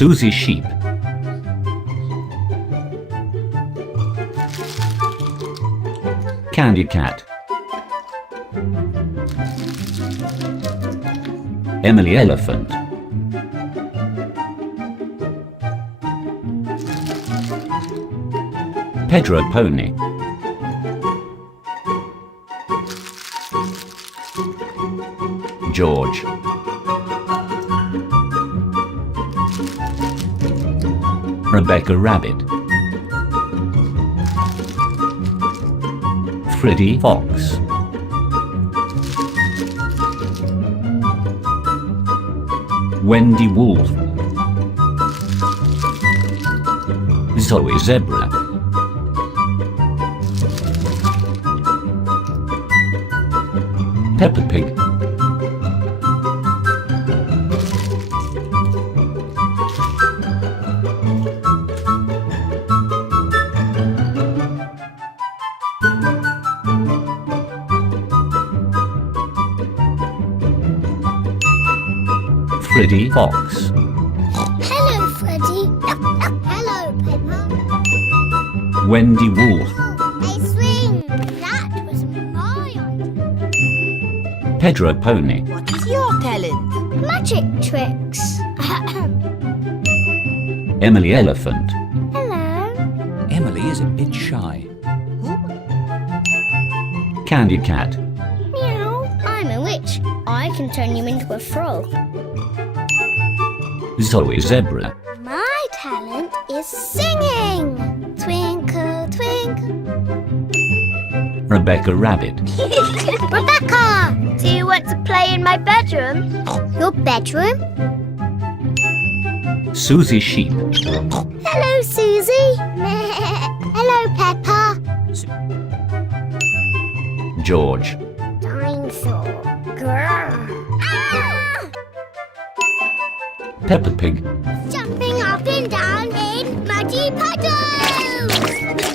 Susie Sheep. Candy Cat. Emily Elephant. Pedro Pony. George. Rebecca Rabbit. Freddy Fox. Wendy Wolf. Zoe Zebra. Peppa Pig. Freddy Fox. Hello, Freddy. Hello, Peppa. Wendy Wolf. A swing. That was my idea. Pedro Pony. What is your talent? Magic tricks. Emily Elephant. Hello. Emily is a bit shy. Candy Cat. Meow. I'm a witch. I can turn you into a frog. Zoe Zebra. My talent is singing. Twinkle, twinkle. Rebecca Rabbit. Rebecca! Do you want to play in my bedroom? Your bedroom? Susie Sheep. Hello, Susie. Hello, Peppa. George. Dinosaur. Grrr. Ah! Peppa Pig. Jumping up and down in muddy puddles.